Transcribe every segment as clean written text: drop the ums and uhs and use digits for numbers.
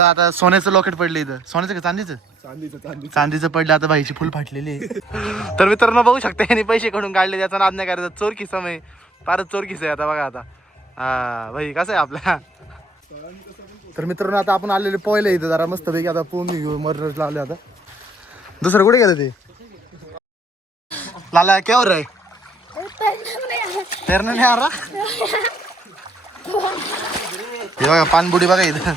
त्याचं आता सोन्याचं लॉकेट पडलं इथं. सोन्याचं का चांदीचं? चांदीचं पडलं. आता भाईची फुल फाटलेली. तर मित्रांनो बघू शकता यांनी पैसे कडून काढले. त्याचा नाद नाही करायचा. चोर किस्सा आहे, फारच चोर किस्सा आहे. आता बघा आता हा भाई कसं आहे आपला. तर मित्रांनो आता आपण आलेले पोहायला इथं जरा मस्त पैकी आता पोहून घेऊ. मर्डर लावले आता. दुसरं कुठे गेलं ते लाला क्या हो रहा है? तैरना नहीं आ रहा? हे बघा पाणबुडी बघा इथं.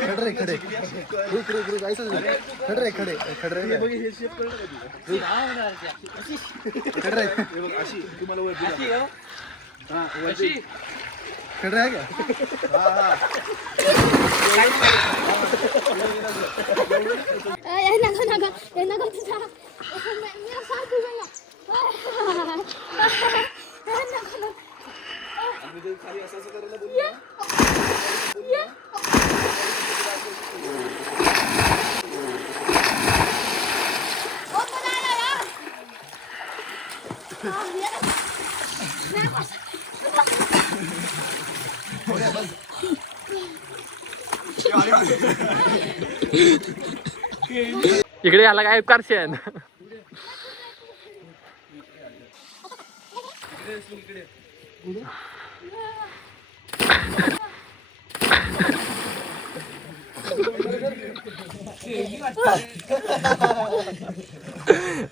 खडरे खडे खडरे खडे खडरे खडरे आहे का? इकडे आला काय कारशन.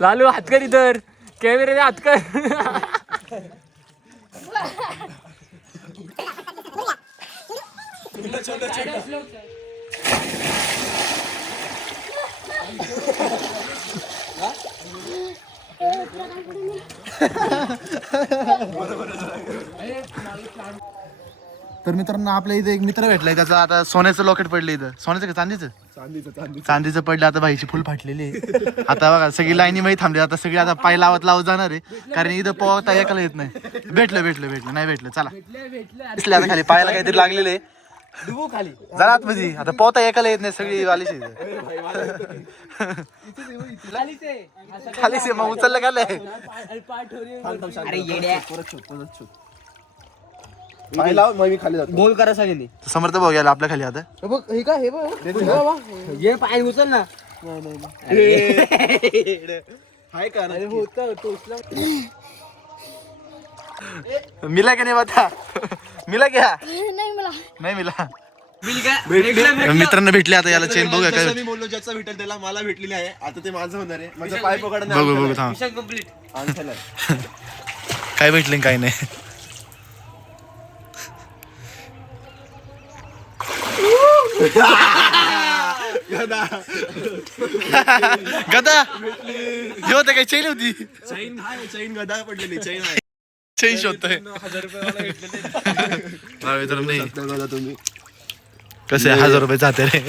लालू हात कर इधर कॅमेरे हात कर. तर मित्रांनो आपल्या इथे एक मित्र भेटलाय. त्याचं आता सोन्याचं लॉकेट पडलं इथं. सोन्याचं का चांदीचं? चांदीचं पडलं. आता भाईची फुल फाटलेली. आता बघा सगळी लाईनी मध्ये थांबली. आता सगळी आता पाय लावत जाणार आहे. कारण इथं पोहता एकाला येत नाही. भेटलं नाही भेटलं. चला दिसले आता खाली पायाला काहीतरी लागलेले खाली जरा आतमध्ये. आता पोहता एकाला येत नाही. सगळी वालीची खालीच मग उचललं गेलंय. गोल करा सगळ्यांनी. समर्थ भाऊ गेला आपल्या खाली आता. ये पाय उचल ना. मिला का नाही बता? मिला क्या? नाही मिला. मित्रांनो भेटले. आता याला चेन बघूया काय. मी बोललो ज्याचा भेटेल त्याला मला भेटलेली आहे. आता ते माझं होणार आहे. माझा पाय पकडा. बघू थांब काय भेटले काय नाही. गदा हे होतं काय? चैन होती. चैन गदा पडलेली चैन आहे. चैन शोधतोय. 1000 रुपये भेटले. तुम्ही कसे 1000 रुपये जाते रे.